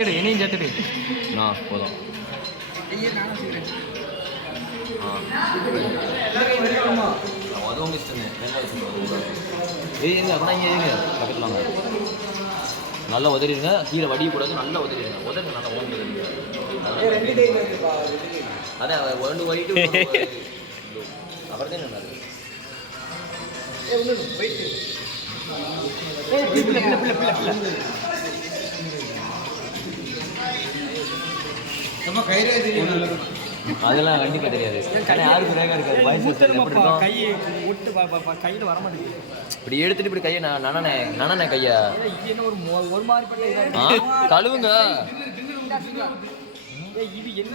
இனியும் சேர்த்துட்டு போதும். அதுவும் இஷ்டம் பக்கத்தில் வாங்க. நல்லா உதறிடுங்க, கீழே வடிய கூடாது, நல்லா உதறிடுங்க. உதருங்க, நல்லா உதறிடுங்க. அதான் ஒன்று வடிட்டு அப்புறம் தான் நல்லா அதெல்லாம் கண்டிப்பாக தெரியாது. யாருக்கு வேகம் இருக்காது. கையில் வர மாட்டேங்குது. இப்படி எடுத்துட்டு இப்படி கையை நனனே கையா ஒரு மாதிரி கழுவுங்க. இது என்ன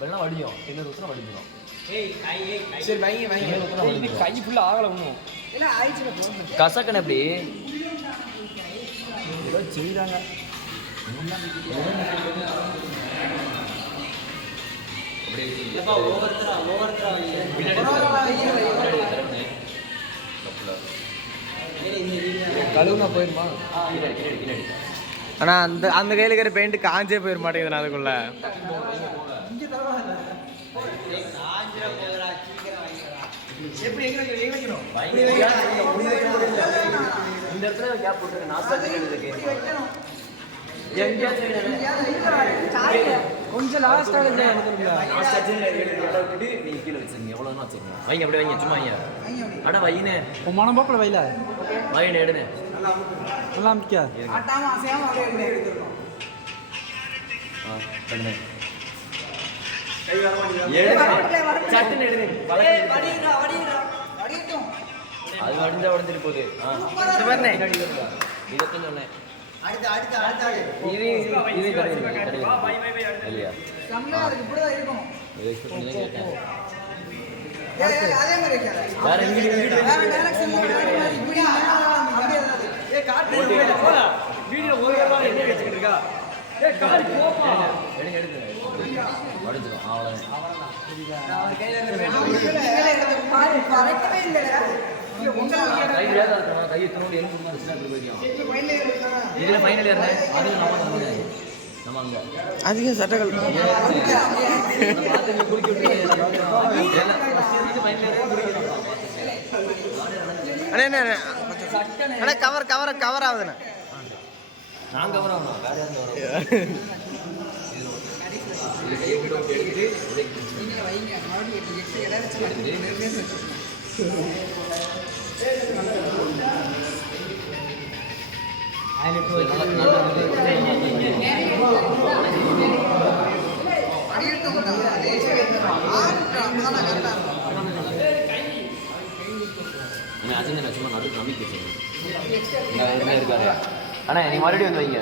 வெள்ளம் வடியும், என்ன ஊற்றினா வடிஞ்சிடும். கை ஃபுல்லாக ஆகலை ஒன்றும் கசக்கனை எப்படி செய்தாங்க. கழுவுனா போயிருமா? ஆனா அந்த கையில இருக்கிற பெயிண்ட் காஞ்சே போயிட மாட்டேங்குது. அதுக்குள்ள இந்த இடத்துல கேப் போட்டுருக்கு. கொஞ்சம் லாஸ்ட் நீ கீழே வச்சுருங்க. எவ்வளோன்னா வச்சுருங்க. வைங்க அப்படியே வைங்க, சும்மா வைங்க. அட வைனே மனம் போக்கில் வைல வைனே எடுனே நல்லா மிக்கா அது வடிஞ்சா உடஞ்சிட்டு போகுது. இதைத்தான் சொன்னேன். அதிக சட்டங்கள் கவர் கவர் கவர் ஆகுதுண்ணா. நான் கவர் ஆகணும். இருக்காரு. அண்ணா நீ மறுபடியும் வந்து வைங்க.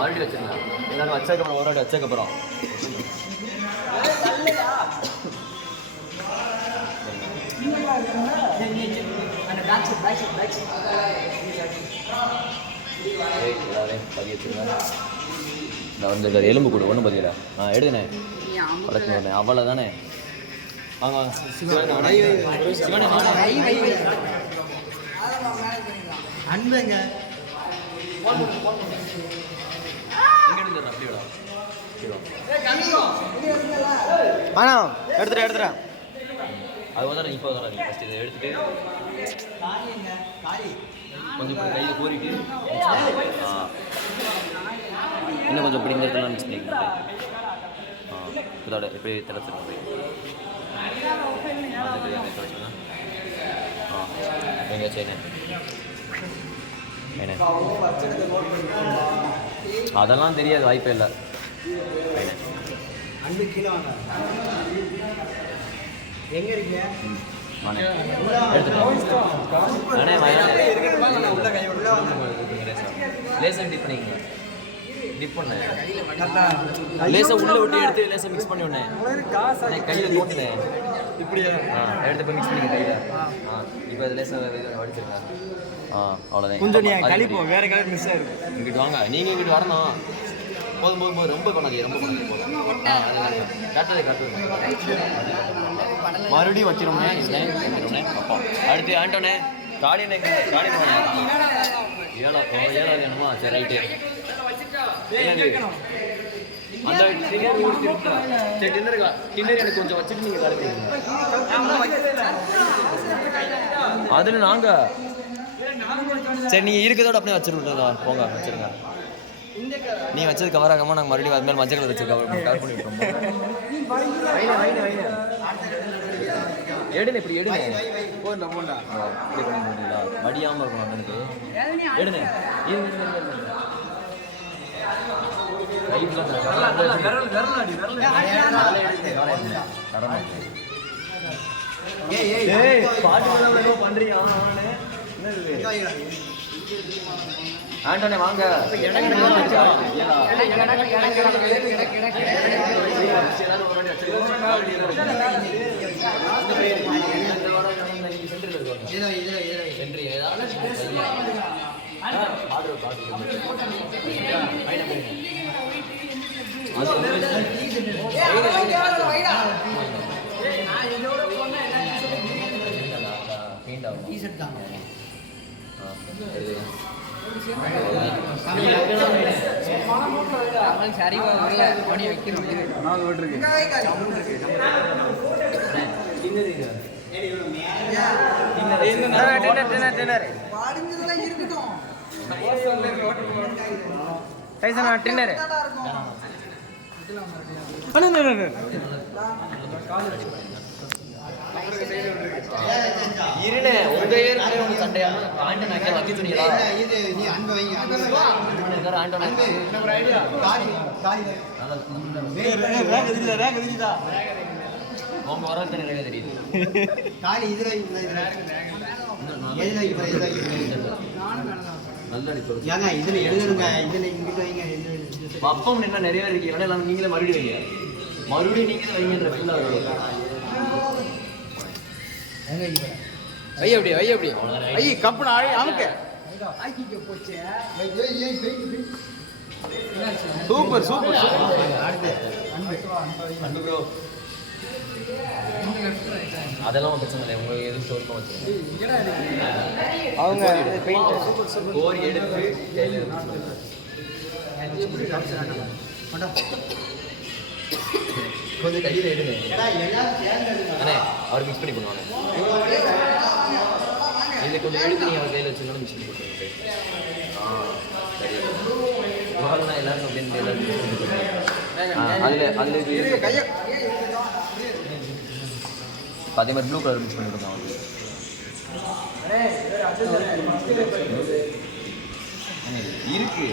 மறுபடியும் வச்சிருங்க. எல்லாரும் வச்சதுக்கப்புறம் ஒரு வாட்டி வச்சதுக்கப்புறம் பதிய எலும்பு கொடு ஒன்றும் பதியல. எடுதுனே வளர்த்து அவ்வளோதானே. வாங்க அன்புங்க எடுத்துட்டு அது வந்து இப்போ ஃபஸ்ட் இதை எடுத்துட்டு கொஞ்சம் கையில் கோரிட்டு இன்னும் கொஞ்சம் இப்படி இந்த இடத்துல மிக்ஸ் பண்ணிக்கலாம். இதோட எப்படி திறத்துட்டு போய் எங்கேயாச்சும் என்ன அதெல்லாம் தெரியாது, வாய்ப்பே இல்லை. எங்கே இருக்கீங்க? லேசர் டிப் பண்ணிக்கங்க. டிப் பண்ணேன் லேசை உள்ளே விட்டு எடுத்து லேசை மிக்ஸ் பண்ணி விடனேன். கையில் தோட்டினேன் இப்படியே எடுத்து போய் மிக்ஸ் பண்ணிங்க கையில். இப்போ அது லேசை வடிச்சிருக்கேன். அவ்வளோதான். கொஞ்சம் நீ கழிப்போம், வேறு கலர் மிஸ் ஆகிருக்கும். இங்கிட்டு வாங்க, நீங்கள் இங்கிட்டு வரணும். போதும் போதும் போதும், ரொம்ப பண்ணாதீங்க, ரொம்ப பண்ணாதீங்க. போதும் கட்டுறது மறுபடியும் வச்சிடணும்னே வைக்கணும்னே. அப்போ அடுத்து ஆண்டோனே காலினே காலினே ஏழா வேணுமா? சரி ரைட்டு அந்த டின்னர் எனக்கு கொஞ்சம் வச்சுட்டு நீங்கள் கிளம்பிடுங்க. அதில் நாங்கள் சரி நீங்கள் இருக்கிறதோட அப்படியே வச்சுருக்கோம். போங்க வச்சுருங்க. நீங்கள் வச்சது கவர் ஆகாமல் நாங்கள் மறுபடியும் அது மேலே மஞ்சள் கலர் வச்சு கவர் பண்ணி விட்டுருவோம். எடுங்க இப்படி எடுங்க. மடியாமல் இருக்கணும் அண்ணனுக்கு. எடுங்க. ஆண்டனே வாங்க. இருனே உங்க ஏரியால ஒரு சண்டையா ஆண்ட நாக்கே வக்கி துணியா இது நீ அன்பு வைங்க அன்பு ஆண்ட நாக்கே ஒரு ஐடியா காரி காரி ரேக தெரியுதா உங்க வரது ரேக தெரியுது காரி இதுல எதுல நல்ல அடி போடு ஏங்க இதுல எழுதுங்க இதுல இங்க வைங்க அப்பம் என்ன நிறைய இருக்கு எல்லாம் நீங்களே மறுபடியும் வைங்க மறுபடியும் நீங்களே வைங்கன்ற ஃபீல் ஆகுது ஐயா அப்படியே ஐயா அப்படியே ஐயா கப்புன ஆளி அமுக்க ஆக்கிக்க போச்சே சூப்பர் சூப்பர் அடுத்து அன்பு ப்ரோ அதெல்லாம் பிரச்சனை இல்லை உங்களுக்கு எதுவும் ஸ்டோர் வச்சு அவங்க பெயிண்ட் கோரி எடுத்து கொஞ்சம் கையில் எடுங்க அண்ணே அவர் மிக்ஸ் பண்ணி பண்ணுவாங்க இதை கொஞ்சம் எடுத்து நீங்கள் அவர் கையில் வச்சுருந்தாலும் மிக்ஸ் பண்ணி கொடுத்துருங்க சரி வாழனா எல்லாரும் அப்படின்னு அதில் அதில் அதே மாதிரி ப்ளூ கலர் மிக்ஸ் பண்ணி கொடுங்க அவங்களுக்கு இருக்கு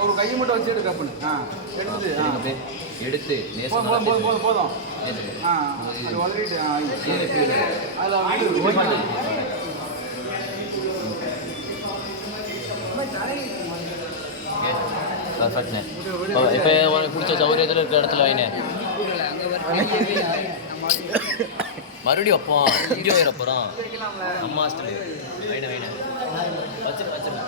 ஒரு கையை மட்டும் வச்சு எடுக்க எடுத்து எடுத்து போதும் இப்போ உனக்கு பிடிச்ச சௌகரியத்தில் இருக்கிற இடத்துல வைனே மறுபடியும் வைப்போம் இங்கே வர போகிறோம் அம்மா ஹாஸ்டல் வைன வைன வச்சிரு வச்சிரு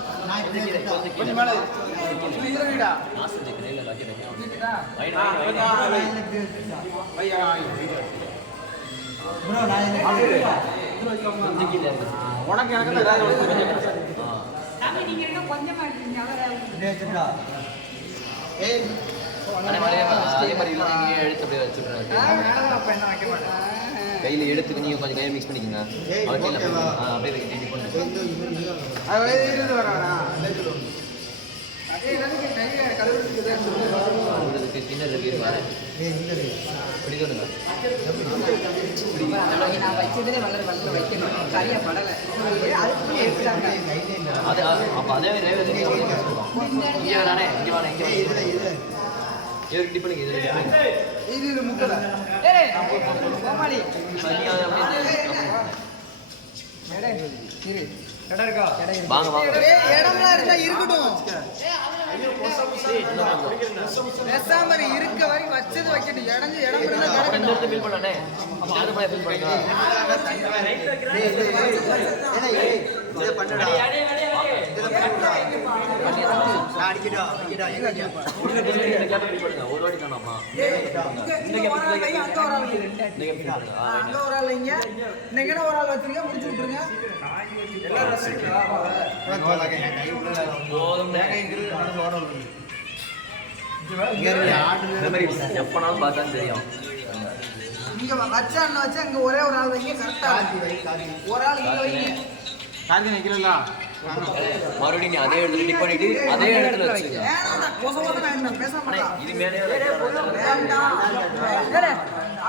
உனக்கு அதே மாதிரி நீங்கள் எடுத்து அப்படியே வச்சுருங்க கையில் எடுத்துட்டு நீங்கள் கொஞ்சம் கையை மிக்ஸ் பண்ணிக்கோங்க அப்படியே டின்னர் இருக்கு அது அப்போ அதே இங்கே வரானே இங்கே வாங்க இங்கே இவருக்கு டிப் பண்ணுங்க இது முக்கல வாங்க வாங்க இடம்லாம் இருந்தா இருக்கட்டும் பேசாம இருக்க வரைக்கும் வச்சது வைக்கட்டும் இடஞ்சு இடம் இருந்தா ஃபீல் பண்ணனே ஃபீல் பண்ணுங்க இத பண்ணடா ஒரு வாட்டி தானாமா எப்பனாலும் பார்த்தாலும் தெரியும். இங்க வச்சா இங்க ஒரே ஒரு ஆள் வைங்க, கரெக்டா ஒரு ஆள் இங்க வைங்க. கார்த்தி நிக்கலல மறுபடியும் நீ அதே இடத்துல டிக் பண்ணிட்டு அதே இடத்துல வச்சுக்க. இது மேலே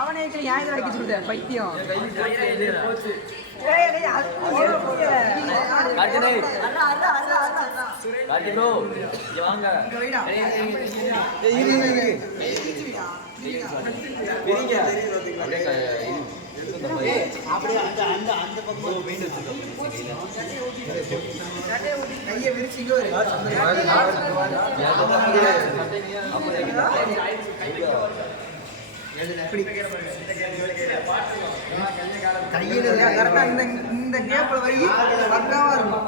அவனே யாரு வைக்க சொல்ற பைத்தியம். கையை விரிச்சிங்க இந்த கேப்ல வை பக்காவா இருக்கும்.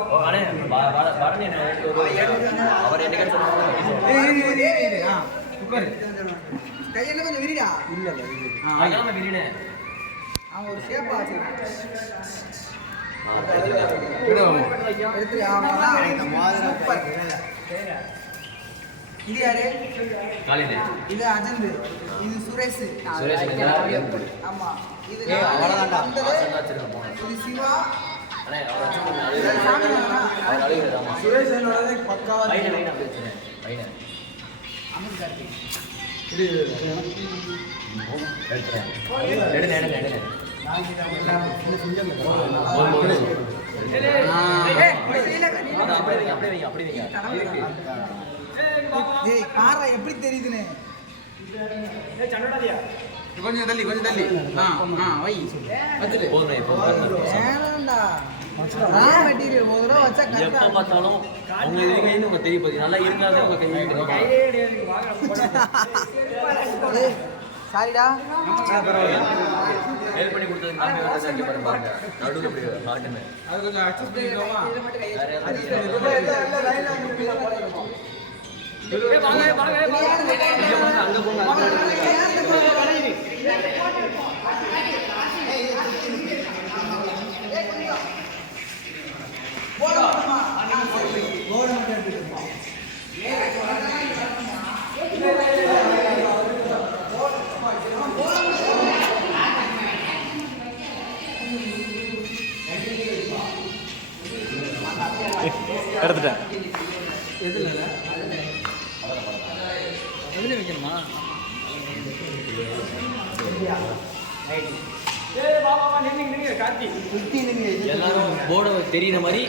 கையில கொஞ்சம் விரிடா. அவன் ஒரு ஷேப்பா இது யாரு? இது அஜந்து, இது சுரேஷ். ஆமா இது இது சிவா. சுரேஷ் என்னோட பக்காவா எப்படி தெரியுதுன்னு கொஞ்சம் தள்ளி வை எப்ப பார்த்தாலும் உங்க இதுக்கு உங்க தெரியும் நல்லா இருந்தாலே உங்க கை சாரிடா ஹெல்ப் பண்ணி கொடுத்தது பாருங்க நடுவில் அப்படி ஹார்ட்னு அது கொஞ்சம் அட்ஜஸ்ட் பண்ணிக்கோமா. அங்க போங்க எடுத்துட்டேன். எதுல வைக்கணுமா? எல்லாரும் போர்டை தெரியுற மாதிரி